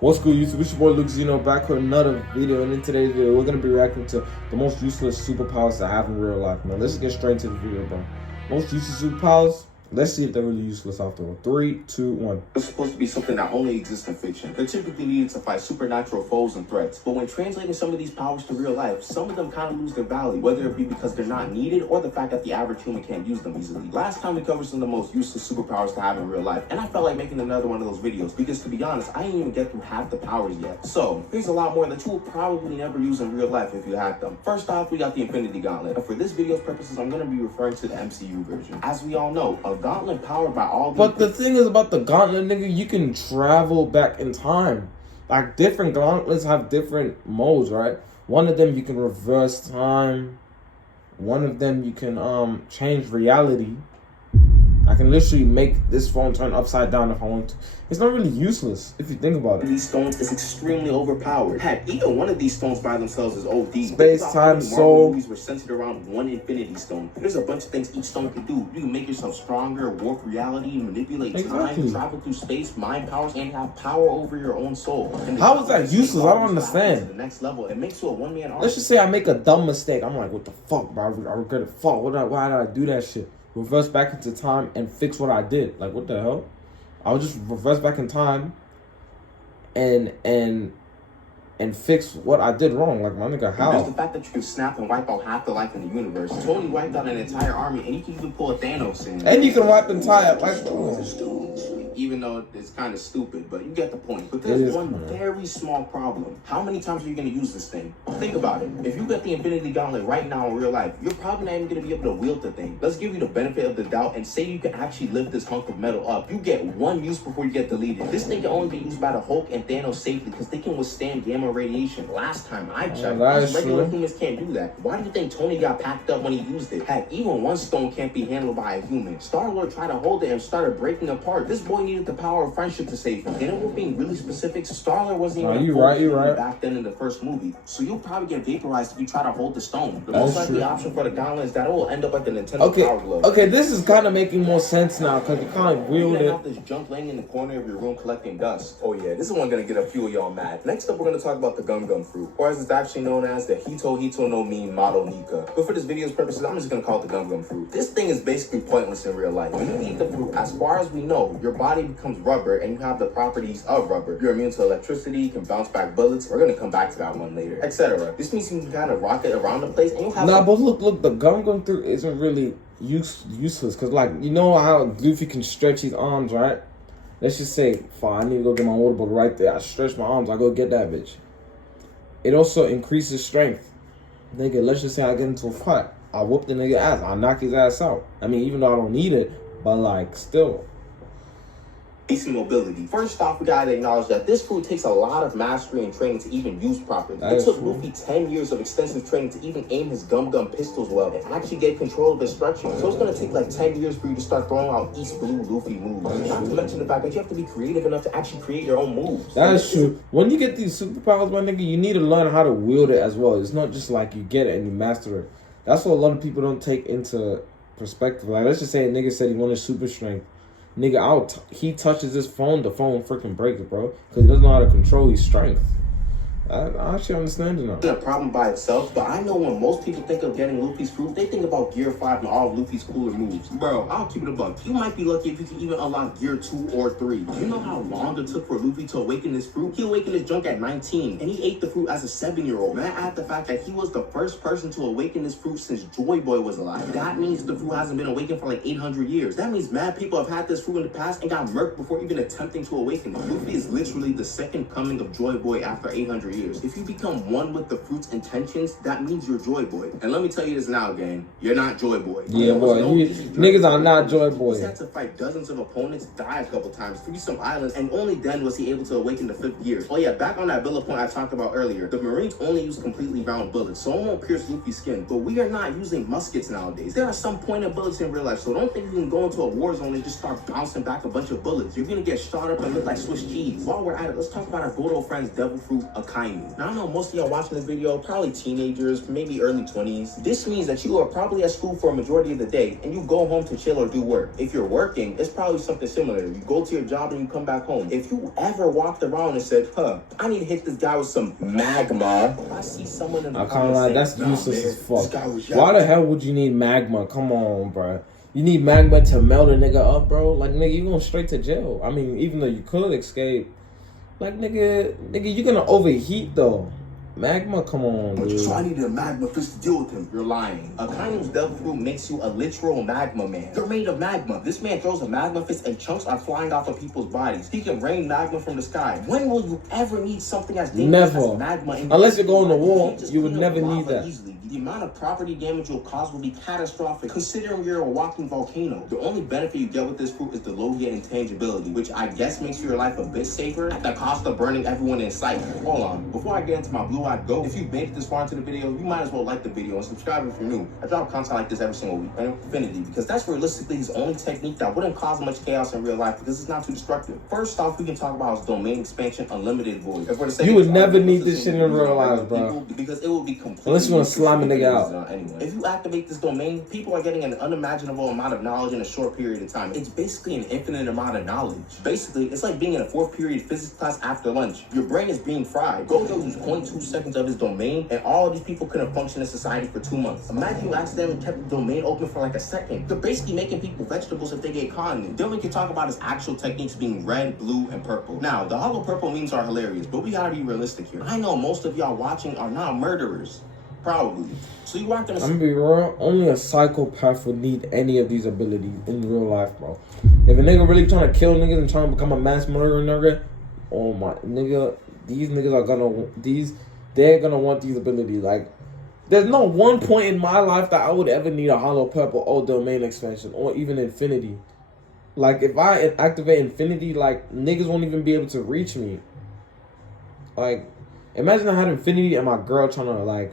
What's good, YouTube? It's your boy Luke Zeno back with another video, and in today's video, we're gonna be reacting to the most useless superpowers I have in real life, man. Let's get straight into the video, bro. Most useless superpowers. Let's see if they're really useless after all. 3, 2, 1. It's supposed to be something that only exists in fiction. They're typically needed to fight supernatural foes and threats. But when translating some of these powers to real life, some of them kind of lose their value, whether it be because they're not needed or the fact that the average human can't use them easily. Last time we covered some of the most useless superpowers to have in real life, and I felt like making another one of those videos because, to be honest, I didn't even get through half the powers yet. So here's a lot more that you will probably never use in real life if you had them. First off, we got the Infinity Gauntlet. And for this video's purposes, I'm going to be referring to the MCU version. As we all know, a gauntlet powered by all the... But the thing is about the gauntlet, nigga, you can travel back in time. Like, different gauntlets have different modes, right? One of them you can reverse time. One of them you can change reality. I can literally make this phone turn upside down if I want to. It's not really useless if you think about it. These stones is extremely overpowered. Heck, even one of these stones by themselves is OD. Space, time, soul. Movies were centered around one infinity stone. There's a bunch of things each stone can do. You can make yourself stronger, warp reality, manipulate time, travel through space, mind powers, and have power over your own soul. How is that useless? I don't understand. The next level, it makes you a one-man army. Let's just say I make a dumb mistake. I'm like, what the fuck, bro? I regret it. Fuck. Why did I do that shit? Reverse back into time and fix what I did. Like, what the hell? I would just reverse back in time and fix what I did wrong. Like, my nigga, how? There's the fact that you can snap and wipe out half the life in the universe. Tony wiped out an entire army, and you can even pull a Thanos in. And you can wipe entire life. Even though it's kind of stupid, but you get the point. But there's one very small problem. How many times are you going to use this thing? Think about it. If you get the Infinity Gauntlet right now in real life, you're probably not even going to be able to wield the thing. Let's give you the benefit of the doubt and say you can actually lift this hunk of metal up. You get one use before you get deleted. This thing can only be used by the Hulk and Thanos safely because they can withstand gamma radiation. Last time I checked, regular humans can't do that. Why do you think Tony got packed up when he used it? Heck, even one stone can't be handled by a human. Star-Lord tried to hold it and started breaking apart. This boy needed the power of friendship to save him. And if we're being really specific, Star-Lord wasn't even you're right. back then in the first movie. So you'll probably get vaporized if you try to hold the stone. The most likely option for the gauntlet is that it will end up like the Nintendo Power Glove. Okay, this is kind of making more sense now because you kind of wield it. This junk laying in the corner of your room collecting dust. Oh yeah, this is one gonna get a few of y'all mad. Next up, we're gonna talk about the Gum Gum fruit, or as it's actually known as the Hito no Mi Mado Nika. But for this video's purposes, I'm just gonna call it the Gum Gum fruit. This thing is basically pointless in real life. When you eat the fruit, as far as we know, your body becomes rubber and you have the properties of rubber. You're immune to electricity, you can bounce back bullets. We're gonna come back to that one later, etc. This means you can kind of rocket around the place and you have. Nah, but look, the Gum Gum fruit isn't really useless because, like, you know how Luffy can stretch his arms, right? Let's just say, fine, I need to go get my water bottle right there. I stretch my arms, I go get that bitch. It also increases strength. Nigga, let's just say I get into a fight. I whoop the nigga ass. I knock his ass out. I mean, even though I don't need it, but like, still. Basic mobility. First off, we gotta acknowledge that this fruit takes a lot of mastery and training to even use properly. It took Luffy 10 years of extensive training to even aim his Gum Gum pistols well and actually get control of his stretching. So it's gonna take like 10 years for you to start throwing out East Blue Luffy moves. Not to mention the fact that you have to be creative enough to actually create your own moves. That is true. When you get these superpowers, my nigga, you need to learn how to wield it as well. It's not just like you get it and you master it. That's what a lot of people don't take into perspective. Like, let's just say a nigga said he wanted super strength. Nigga, he touches his phone, the phone freaking breaks, bro. Because he doesn't know how to control his strength. I actually understand it now. It's a problem by itself, but I know when most people think of getting Luffy's fruit, they think about Gear 5 and all of Luffy's cooler moves. Bro, I'll keep it a buck. You might be lucky if you can even unlock Gear 2 or 3. Do you know how long it took for Luffy to awaken this fruit? He awakened his junk at 19, and he ate the fruit as a 7-year-old. Man, add the fact that he was the first person to awaken this fruit since Joy Boy was alive. That means the fruit hasn't been awakened for like 800 years. That means mad people have had this fruit in the past and got murked before even attempting to awaken it. Luffy is literally the second coming of Joy Boy after 800 years. If you become one with the fruit's intentions, that means you're Joy Boy. And let me tell you this now, gang. You're not Joy Boy. Yeah, boy. Niggas are not Joy Boy. He had to fight dozens of opponents, die a couple times, free some islands, and only then was he able to awaken the 5th gear. Oh yeah, back on that bullet point I talked about earlier, the Marines only use completely round bullets, so it won't pierce Luffy's skin. But we are not using muskets nowadays. There are some pointed bullets in real life, so don't think you can go into a war zone and just start bouncing back a bunch of bullets. You're gonna get shot up and look like Swiss cheese. While we're at it, let's talk about our good old friends Devil Fruit, Akainu. behind me. Now I know most of y'all watching this video, probably teenagers, maybe early 20s. This means that you are probably at school for a majority of the day and you go home to chill or do work. If you're working, it's probably something similar. You go to your job and you come back home. If you ever walked around and said, I need to hit this guy with some magma. I see someone in the I can't lie, that's useless as fuck. Why the hell would you need magma? Come on, bro. You need magma to melt a nigga up, bro? Like, nigga, you going straight to jail. I mean, even though you could escape, like, nigga, you're gonna overheat, though. Magma, come on, dude. So I needed a magma fist to deal with him. You're lying. A kind whose devil fruit makes you a literal magma man. You're made of magma. This man throws a magma fist and chunks are flying off of people's bodies. He can rain magma from the sky. When will you ever need something as dangerous as magma? Unless you're going to war, you would never need that. Easily. The amount of property damage you'll cause will be catastrophic, considering you're a walking volcano. The only benefit you get with this fruit is the low yet intangibility, which I guess makes your life a bit safer at the cost of burning everyone in sight. Hold on, before I get into my blue-eyed goat, if you've made it this far into the video, you might as well like the video and subscribe if you're new. I drop content like this every single week, and infinity, because that's realistically his only technique that wouldn't cause much chaos in real life because it's not too destructive. First off, we can talk about his domain expansion unlimited void. You would never need this shit in real life, bro. Because it will be completely unless you want to slime a nigga out. Anyway, if you activate this domain, people are getting an unimaginable amount of knowledge in a short period of time. It's basically an infinite amount of knowledge. Basically, it's like being in a 4th period physics class after lunch. Your brain is being fried. Gojo used 0.2 seconds of his domain, and all of these people couldn't function in society for 2 months. Imagine you accidentally kept the domain open for like a second. You're basically making people vegetables if they get caught in it. Then we can talk about his actual techniques being red, blue, and purple. Now, the hollow purple memes are hilarious, but we gotta be realistic here. I know most of y'all watching are not murderers. Probably. So you aren't gonna. I'm gonna be real. Only a psychopath would need any of these abilities in real life, bro. If a nigga really trying to kill niggas and trying to become a mass murderer, nigga, oh my nigga, these niggas are they're gonna want these abilities. Like, there's no one point in my life that I would ever need a hollow purple or domain expansion or even infinity. Like, if I activate infinity, like, niggas won't even be able to reach me. Like, imagine I had infinity and my girl trying to, like,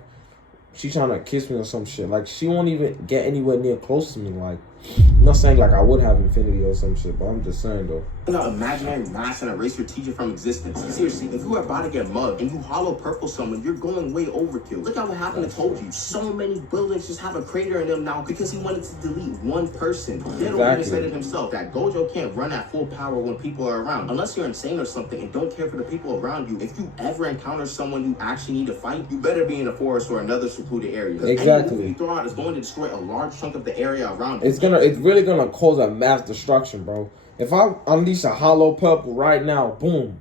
she trying to kiss me or some shit. Like, she won't even get anywhere near close to me. Like, I'm not saying, like, I would have infinity or some shit, but I'm just saying, though. Imaginary mass and erase your teacher from existence. Seriously, if you are about to get mugged and you hollow purple someone, you're going way overkill. Look at what happened to Told You. So many buildings just have a crater in them now because he wanted to delete one person. Then even said it himself that Gojo can't run at full power when people are around. Unless you're insane or something and don't care for the people around you. If you ever encounter someone you actually need to fight, you better be in a forest or another secluded area. Exactly. Any you throw out is going to destroy a large chunk of the area around you. It's really gonna cause a mass destruction, bro. If I unleash a hollow purple right now, boom,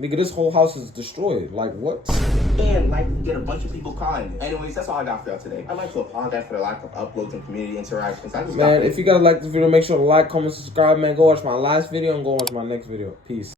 nigga, this whole house is destroyed. Like, what? And likely get a bunch of people calling it. Anyways, that's all I got for y'all today. I'd like to apologize for the lack of uploads and community interactions. Man, if you guys like this video, make sure to like, comment, subscribe, man. Go watch my last video and go watch my next video. Peace.